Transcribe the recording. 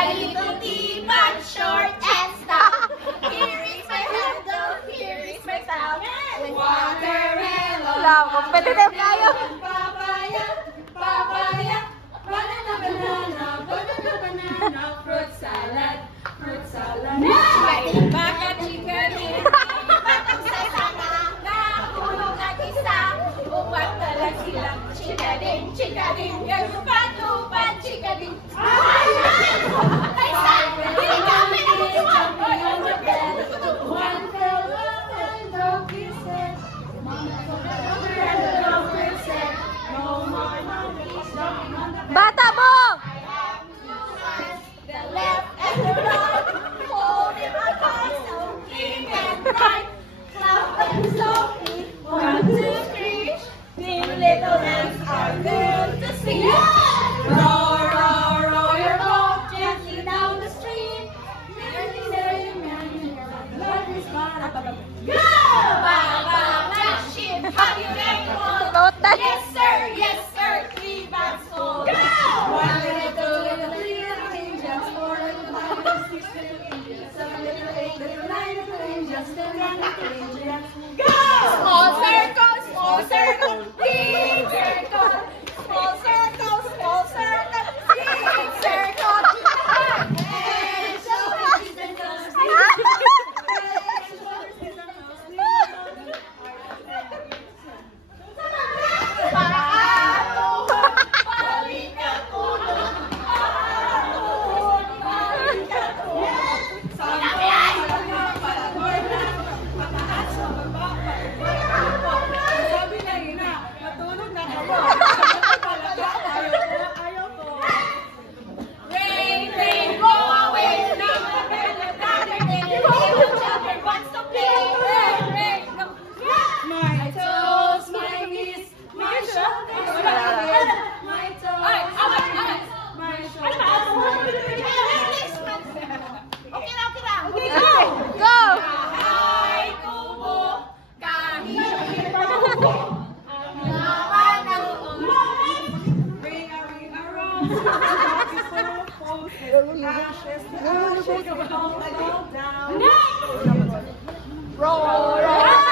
a little tea bag, short and stout. Here is my handle, here is my spout. Watermelon, competitive tayo. papaya, papaya, banana, banana, banana, banana, fruit salad, fruit salad. May baka chicken, batang sa sana, nahulog at isa, upat talag sila, chikading, chikading, upad, chikading. Bata mo! The left and the right, holding my heart so clean and bright. Clap and softly, 1, 2, 3. These little hands are good to see. Row, row, row your boat gently down the stream. Merrily, merrily, merrily, love is fun. Go! Baba, that ship, have you made one? Yes, sir, yes, sir, 3 bags full. Go! One little angels, 4 little angels, 6 little angels, 7 little 8 little 9 little angels, 10 little angels. Go! Small circle, big circle, small circle, big circle. Roll, roll.